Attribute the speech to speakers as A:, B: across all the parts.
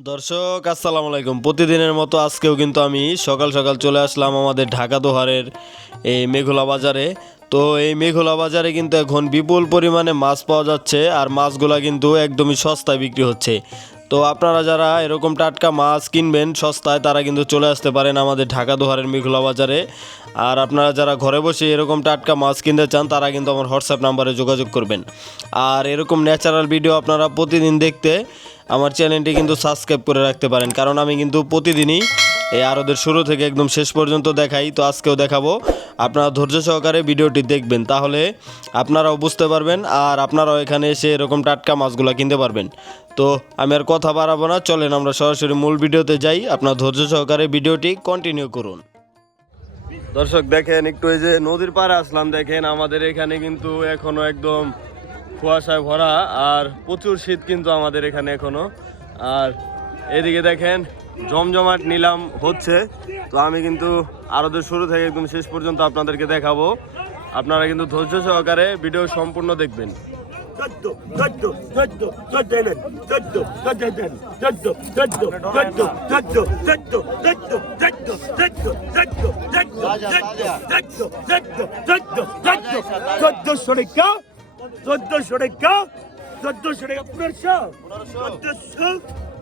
A: দর্শক, আসসালামু আলাইকুম। প্রতিদিনের মতো আজকেও কিন্তু আমি সকাল সকাল চলে আসলাম আমাদের ঢাকা দোহারের এই মেঘলা বাজারে। তো এই মেঘলা বাজারে কিন্তু এখন বিপুল পরিমাণে মাছ পাওয়া যাচ্ছে আর মাছগুলা কিন্তু একদমই সস্তায় বিক্রি হচ্ছে। তো আপনারা যারা এরকম টাটকা মাছ কিনবেন সস্তায়, তারা কিন্তু চলে আসতে পারেন আমাদের ঢাকা দোহারের মেঘলা বাজারে। আর আপনারা যারা ঘরে বসে এরকম টাটকা মাছ কিনতে চান, তারা কিন্তু আমার হোয়াটসঅ্যাপ নাম্বারে যোগাযোগ করবেন। আর এরকম ন্যাচারাল ভিডিও আপনারা প্রতিদিন দেখতে আমার চ্যানেলটি কিন্তু সাবস্ক্রাইব করে রাখতে পারেন। কারণ আমি কিন্তু প্রতিদিনই এই আরদের শুরু থেকে একদম শেষ পর্যন্ত দেখাই, তো আজকেও দেখাবো। আপনারা ধৈর্য সহকারে ভিডিওটি দেখবেন, তাহলে আপনারাও বুঝতে পারবেন আর আপনারাও এখানে এসে এরকম টাটকা মাছগুলো কিনতে পারবেন। তো আমি আর কথা বাড়াবো না, চলেন আমরা সরাসরি মূল ভিডিওতে যাই। আপনার ধৈর্য সহকারে ভিডিওটি কন্টিনিউ করুন। দর্শক, দেখেন একটু এই যে নদীর পাড়ে আসলাম, দেখেন আমাদের এখানে কিন্তু এখনও একদম কুয়াশায় ভরা আর প্রচুর শীত কিন্তু আমাদের এখানে এখনও। আর এদিকে দেখেন, জমজমাট নিলাম হচ্ছে। তো আমি কিন্তু আরদের শুরু থেকে একদম শেষ পর্যন্ত আপনাদেরকে দেখাবো। আপনারা কিন্তু ধৈর্য সহকারে ভিডিও সম্পূর্ণ দেখবেন।
B: চোদ্দশো টাকা চোদ্দশো টাকা পনেরোশো চোদ্দশো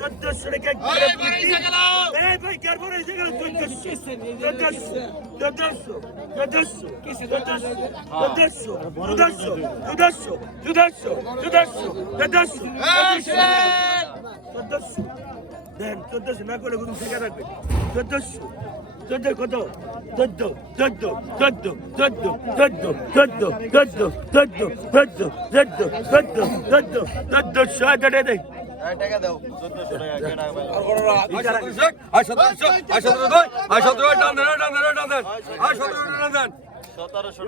B: চোদ্দশো টাকা এই ভাই কারবার এসে গেল চোদ্দশো। চোদ্দশো চোদ্দশো চোদ্দশো চোদ্দশো চোদ্দশো চোদ্দশো চোদ্দশো চোদ্দশো চোদ্দশো চোদ্দশো। দেন চোদ্দশো। না করে রাখবে চোদ্দশো চোদ্দ কত? চোদ্দ চোদ্দ চোদ্দ চোদ্দ চোদ্দ চোদ্দ চোদ্দ চোদ্দ চোদ্দ চোদ্দ চোদ্দ চোদ্দ চোদ্দশো হাজার দেয়
A: সতেরোশো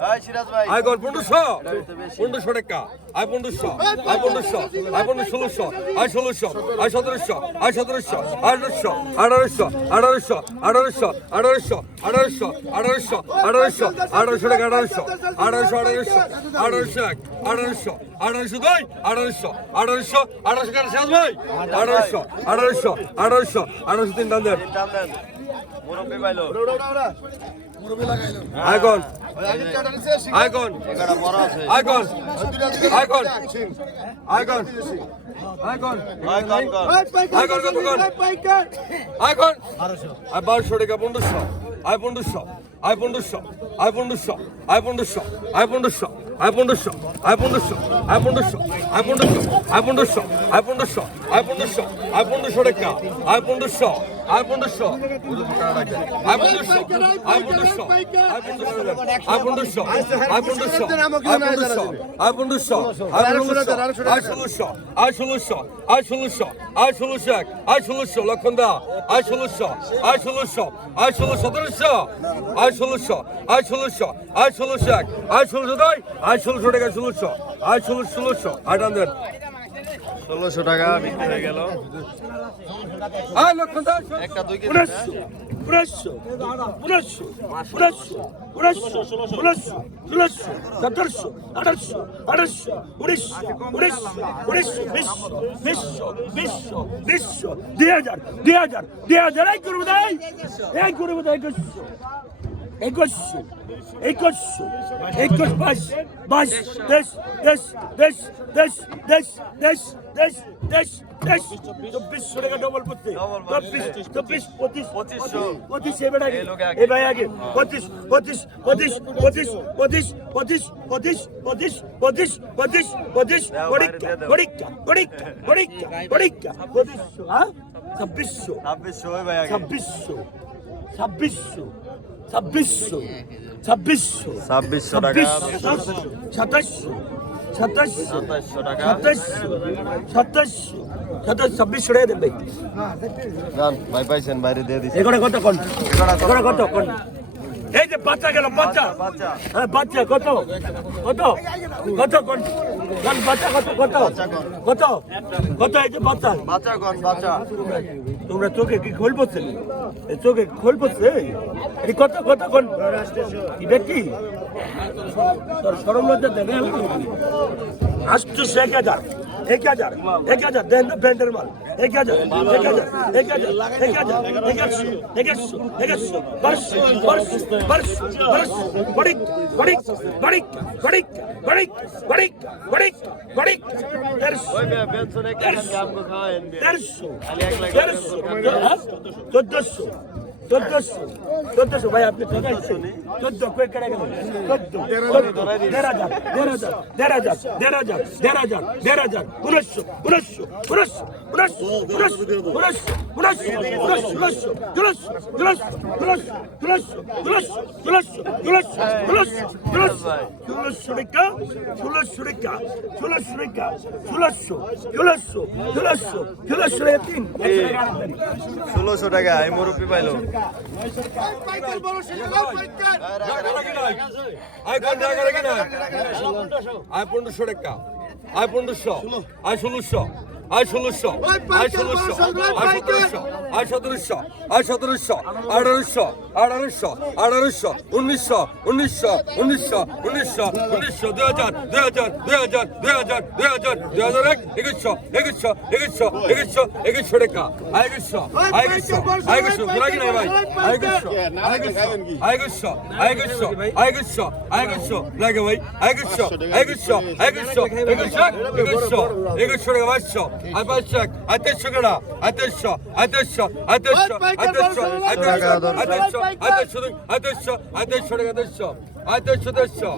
C: আয় গর পনেরোশো পনেরোশো টাকা আয় পনেরোশো আয় পনেরোশো আয় পনেরো ষোলোশো আয় ষোলোশো আয় সতেরোশো আয় সতেরোশো আঠারোশো আঠারোশো আঠারোশো আঠারোশো আঠারোশো আঠারোশো আঠারোশো আঠারোশো আঠারোশো টাকা আঠারোশো আঠারোশো আঠারোশো আঠারোশো এক আঠারোশো আঠারোশো দুই আঠারোশো আঠারোশো আঠারোশো কাটা শেষ ভাই আঠারোশো আঠারোশো আঠারোশো আঠারোশো তিন দাম দেন icon icon icon icon icon icon icon icon I বারোশো টাকা পনেরোশো আই পনেরোশো আই পনেরোশো আই পনেরোশো আই পনেরোশো আই পনেরোশো আই পনেরোশো আই পনেরোশো আই পনেরোশো আই পনেরোশো আই পনেরোশো আই পনেরোশো আই পনেরোশো আই পনেরোশো টাকা আই পনেরোশো আর আর আর আর আর ষোলোশো। আর আর আর লক্ষণ আর আর আর আর আর আর আর টাকা আর ষোলোশো।
A: টাকা বিক্রি হয়ে গেল।
C: আর লক্ষণ দা
A: একটা দুই কেজি
B: উনিশশো উনিশশো উনিশশো উনিশশো উনিশশো উনিশশো উনিশশো সতেরোশো আঠারোশো আঠারোশো উনিশশো উনিশশো উনিশশো বিশশো বিশশো বিশশো বিশশো দুই হাজার দুই হাজার দুই হাজার এক করব তাই এক করব দেয় একুশশো একুশশো একুশ বাইশ বাইশ দেশ দেশ দেশ দেশ দেশ দেশ দেশ দেশ দেশ চব্বিশশো টাকা ডবল করতে চব্বিশ চব্বিশ পঁচিশ। পঁচিশ এবার আগে
A: এই লোক আগে।
B: এ ভাই আগে পঁচিশ পঁচিশ পঁচিশ পঁচিশ পঁচিশ পঁচিশ পঁচিশ পঁচিশ পঁচিশ পঁচিশ পঁচিশ পরীক্ষা। পরীক্ষা পরীক্ষা পরীক্ষা পরীক্ষা পঁচিশশো হ্যাঁ ছাব্বিশশো
A: ছাব্বিশশো
B: ছাব্বিশশো ছাব্বিশশো ছাব্বিশশো ছাব্বিশশো
A: ছাব্বিশশো টাকা।
B: সাতাশশো সাতাশশো
A: সাতাশশো
B: সাতাশশো সাতাশ ছাব্বিশশো টাকা দেবে
A: যান ভাই পাইছেন বাইরে দিয়ে দিচ্ছি
B: এগুলো কত কোন? এগুলো কত কোন? এই যে বাচ্চা গেল বাচ্চা। হ্যাঁ বাচ্চা কত? কত? কত কোন? কোন বাচ্চা কত কত? কত? কত এই যে বাচ্চা?
A: বাচ্চা কোন বাচ্চা।
B: তোমরা চোখে কি খোল পড়ছে চোখে খোল পড়ছে? এটি কত কত কোন? এটা কি তোর সরম লজ্জা দেবে আটশো এক হাজার এক হাজার এক হাজার দেন না ব্র্যান্ডের মাল এক হাজার এক হাজার এক হাজার এক হাজার এগারোশো এগারোশো এগারোশো বারোশো বারোশো বারোশো বারোশো বড়িক বড়িক বড়িক বড়িক বড়িক বড়িক বড়িক বড়িক তেরোশো তেরোশো তেরোশো চোদ্দশো চোদ্দশো চোদ্দশো ভাই আপনি কোথায় আছেন চোদ্দ কয়ে কেটে গেল চোদ্দ দেড় হাজার দেড় হাজার দেড় হাজার দেড় হাজার দেড় হাজার দেড় হাজার উনিশশো উনিশশো উনিশশো উনিশশো ষোলোশো টাকা
A: এই মুরব্বী পাইলো
C: আয় পনেরোশো আয় পনেরোশো। আয় ষোলোশো। আয় ষোলোশো আয় ষোলোশো আয় সতেরোশো আয় সতেরোশো আয় সতেরোশো আঠারোশো আঠারোশো আঠারোশো উনিশশো উনিশশো উনিশশো উনিশশো উনিশশো দুই হাজার দুই হাজার দুই হাজার দুই হাজার দুই হাজার দুই হাজার এক একুশশো একুশশো একুশশো একুশশো একুশশো টাকা আয় একুশশো আয় একুশশো আয় একুশশো ঘোরা কিনা ভাই আয় একুশশো আয় একুশশো আয় একুশশো আয় একুশশো আয় একুশশো লাগে ভাই আয় একুশশো আয় একুশশো আয় একুশশো একুশশো একুশশো একুশশো টাকা বাইশশো আয় বাইশশো আয় তেইশশো কেনা আয় তেইশশো আয় তেইশশো আয় তেইশশো আয় তেইশশো আয় তেইশশো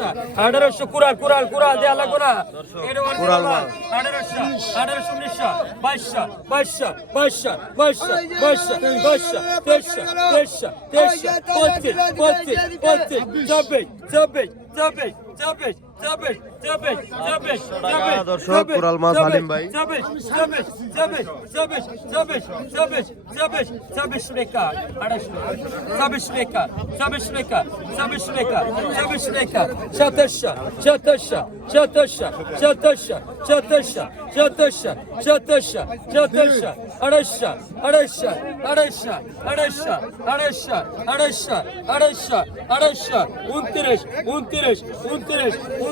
C: না
D: আঠারোশো কুড়াল কুড়াল কুড়াল দেওয়া লাগবো না কুড়াল আঠারোশো আঠারোশো উনিশশো বাইশশো বাইশশো বাইশশো বাইশশো বাইশশো বাইশশো তেইশশো তেইশশো তেইশশো পঁচিশ পঁচিশ পঁচিশ চব্বিশ চব্বিশ চব্বিশ চব্বিশ
A: দর্শক কুরাল মাছ হালিম ভাই
D: উনত্রিশ উনত্রিশ উনত্রিশ উনত্রিশ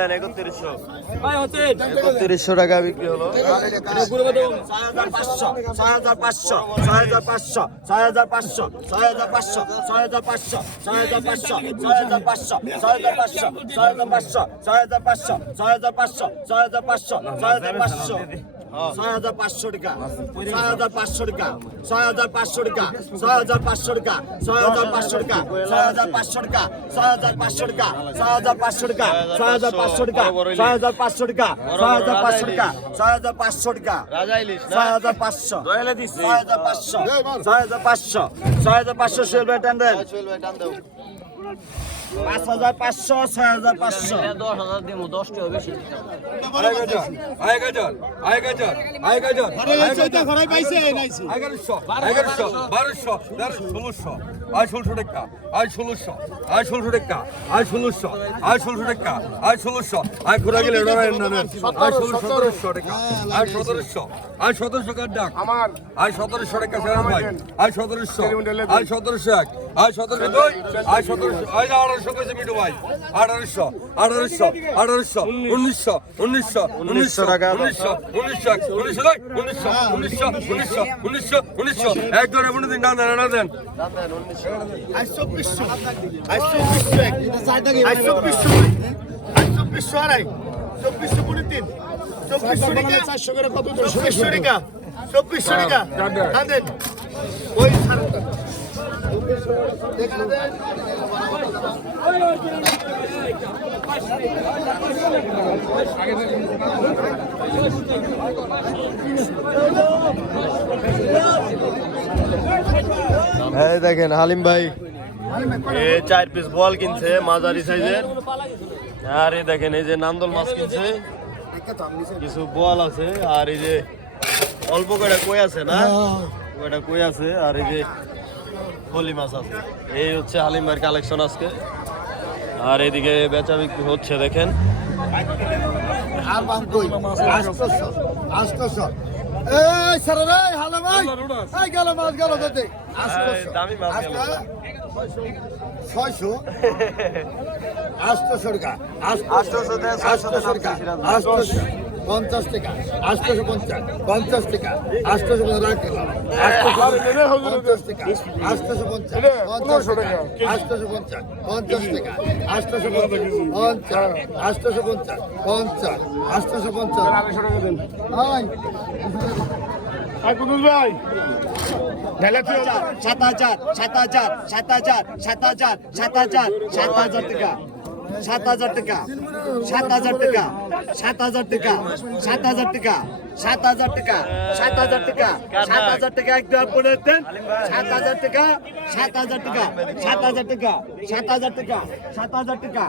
D: একত্রিশশো ভাই হচ্ছে
A: একত্রিশশো টাকা বিক্রি হলো
B: পাঁচশো ছয় হাজার পাঁচশো ছয় হাজার পাঁচশো ছয় হাজার পাঁচশো ছয় হাজার পাঁচশো ছয় হাজার পাঁচশো ছয় হাজার পাঁচশো ছয় হাজার পাঁচশো ছয় হাজার পাঁচশো ছয় হাজার পাঁচশো ছয় হাজার পাঁচশো ছয় হাজার পাঁচশো ছয় হাজার পাঁচশো ছয় হাজার পাঁচশো ছয় হাজার পাঁচশো টাকা ছয় হাজার পাঁচশো টাকা ছয় হাজার পাঁচশো টাকা ছয় হাজার পাঁচশো টাকা ছয় হাজার পাঁচশো টাকা ছয় হাজার পাঁচশো টাকা ছয় হাজার পাঁচশো টাকা ছয় হাজার পাঁচশো টাকা ছয় হাজার পাঁচশো টাকা ছয় হাজার পাঁচশো টাকা ছয় হাজার পাঁচশো টাকা ছয় হাজার পাঁচশো টাকা ছয় হাজার পাঁচশো ছয় হাজার পাঁচশো ছয় হাজার পাঁচশো ছয় হাজার পাঁচশো সিলভার ট্যান্ডেল পাঁচ হাজার পাঁচশো ছয় হাজার পাঁচশো।
C: দশ হাজার দিব দশটি হবে বারোশো বারোশো আয় ষোলোশো টাকা আয় ষোলোশো আয় ষোলোশো টাকা আয় ষোলোশো আয় ষোলোশো টাকা আয় ষোলোশো আয় ঘোরা গেলে আয় ষোলো সতেরোশো টাকা। আয় সতেরোশো আয় সতেরোশো কার ডাক? আমার। আয় সতেরোশো টাকা সেরাম ভাই আয় সতেরোশো আয় সতেরোশো এক আয় সতেরোশো দুই আয় সতেরোশো আয় আঠারোশো কইছে মিটু ভাই আঠারোশো আঠারোশো আঠারোশো উনিশশো উনিশশো উনিশশো
A: টাকা।
C: উনিশশো উনিশশো উনিশশো দুই উনিশশো উনিশশো উনিশশো উনিশশো উনিশশো এক ধরে মনে দিন ডান দেন। ডান দেন
B: আজ চব্বিশশো। আজ চব্বিশশো এক। আজ চব্বিশশো আজ চব্বিশশো আড়াই। চব্বিশশো কুড়ি তিন। চব্বিশশো টাকা চারশো করে কত? চব্বিশশো টাকা চব্বিশশো। টাকা ওই
A: এই দেখেন হালিম ভাই। চার পিস বল কিনছে মাঝারি সাইজের। আর এই দেখেন এই যে নান্দল মাছ কিনছে। কিছু বল আছে আর এই যে অল্প কয়টা কই আছে না? কয়টা কই আছে আর এই যে খলি মাছ আছে। এই হচ্ছে হালিমার কালেকশন আজকে। আর এদিকে বেচা বিক্রি হচ্ছে দেখেন।
B: ছয়শো। আষ্টশোর গা
A: আষ্টশোর গা আষ্টশোর গা
B: আষ্টশো। পঞ্চাশ টাকা আটশোশো পঞ্চাশ পঞ্চাশ টাকা আটশোশো পঞ্চাশ টাকা
E: সাত হাজার সাত হাজার সাত হাজার সাত হাজার সাত হাজার সাত হাজার টাকা। সাত হাজার টাকা সাত হাজার টাকা সাত হাজার টাকা সাত হাজার টাকা সাত হাজার টাকা সাত হাজার টাকা সাত হাজার টাকা এক দেওয়ার পরে দেন সাত হাজার টাকা সাত হাজার টাকা সাত হাজার টাকা সাত হাজার টাকা সাত হাজার টাকা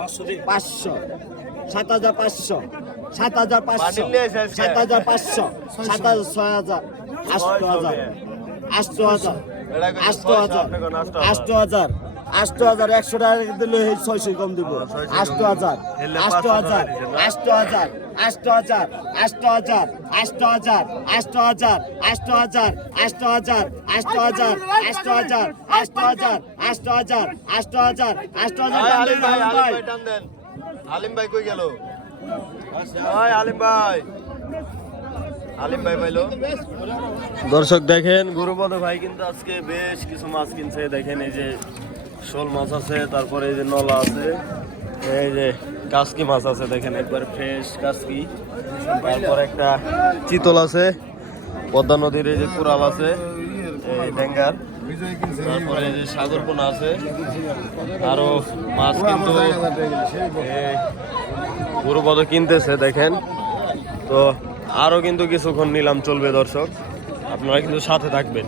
E: পাঁচশো সাত হাজার পাঁচশো সাত হাজার পাঁচশো সাত হাজার পাঁচশো সাত হাজার ছয় হাজার আষ্ট হাজার আষ্ট হাজার আষ্ট হাজার আষ্ট হাজার আষ্ট হাজার একশো টাকা দিলে ছয়শো কম দিব আষ্ট হাজার আষ্ট হাজার আষ্ট হাজার আষ্ট হাজার আষ্ট হাজার আষ্ট হাজার আষ্ট হাজার আষ্ট হাজার আষ্ট হাজার আষ্ট হাজার আষ্ট হাজার আষ্ট হাজার আষ্ট হাজার আষ্ট হাজার আষ্ট হাজার
A: আলিম ভাই আলিম ভাই দেন আলিম ভাই কই গেল আলিম ভাই আলিম ভাই পাইলো দর্শক দেখেন গুরুপদ ভাই কিন্তু আজকে বেশ কিছু মাছ কিনছে দেখেন এই যে শোল মাছ আছে, তারপরে এই যে নলা আছে, এই যে কাসকি মাছ আছে, দেখেন একবার ফ্রেশ কাসকি। তারপর একটা চিতল আছে, পদ্মা নদীর এই যে কুড়াল আছে, এই ডেঙ্গার। তারপরে এই যে সাগর পোনা আছে, আরও মাছ কিন্তু গুরুপদ কিনতেছে, দেখেন। তো আরও কিন্তু কিছুক্ষণ নিলাম চলবে দর্শক, আপনারা কিন্তু সাথে থাকবেন।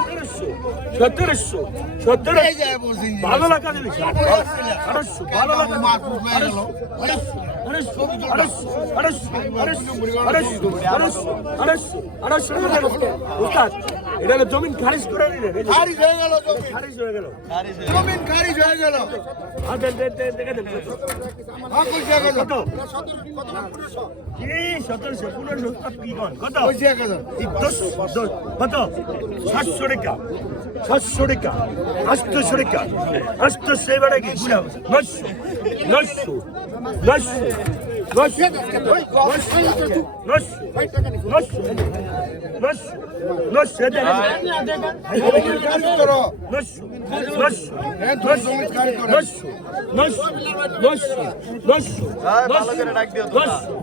B: সতেরোশো। সতেরোশো। ভালো লাগা দিবি ভালো লাগা আড়াইশো এটা জমিন খারিজ করে দিলেন। খারিজ হয়ে গেল খারিজ হয়ে গেল। জমিন খারিজ হয়ে গেল। আর দেন। দেন দেন দেখে কত? কি সতেরোশো পনেরোশো কি কন কত কত সাতশো টাকা সাতশো টাকা আটশো টাকা আটশো এবারে কি নশো নশো নশো নশো নশো নশো নশো নশো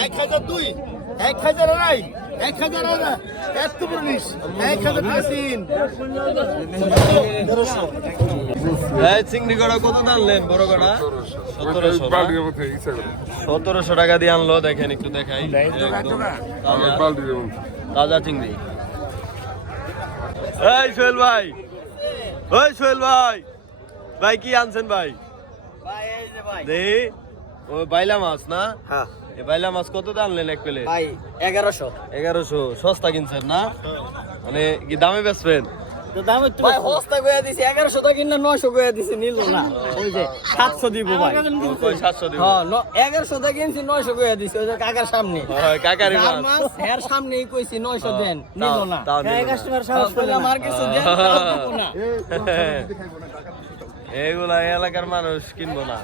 B: এক হাজার দুই এক হাজার আড়াই এক হাজার আড়াই এত পুলিশ। এক হাজার তিন
A: চিংড়ি কড়া কত আনলেন বড় কড়া সতেরোশো টাকা দিয়ে আনলো দেখেন একটু দেখাই। তাজা- তাজা চিংড়ি। এই সোহেল ভাই ওই সোহেল ভাই। ভাই কি আনছেন ভাই?
F: ভাই এই যে ভাই।
A: বাইলা মাছ না?
F: হ্যাঁ।
A: এই বাইলা মাছ কত আনলেন এক প্লেট?
F: ভাই এগারোশো।
A: এগারোশো সস্তা কিনছেন না? মানে কি দামে বেচবেন?
F: ভাই হস্তা গয়া দিছি এগারোশো তো কিনা নয়শো গয়া দিছি নিল না। ওই যে সাতশো দিব ভাই।
A: কই সাতশো দিব?
F: হ্যাঁ এগারোশো তো কিনছি নয়শো গয়া দিছি ওই যে কাকার সামনে।
A: হয়, কাকারি মাছ।
F: মাছ এর সামনেই কইছি নয়শো দেন নিল না।
A: তাও নিল না।
F: কাস্টমার সাহস করলাম কিছু দেন তাও না।
A: এগুলা এলাকার মানুষ কিনবো না।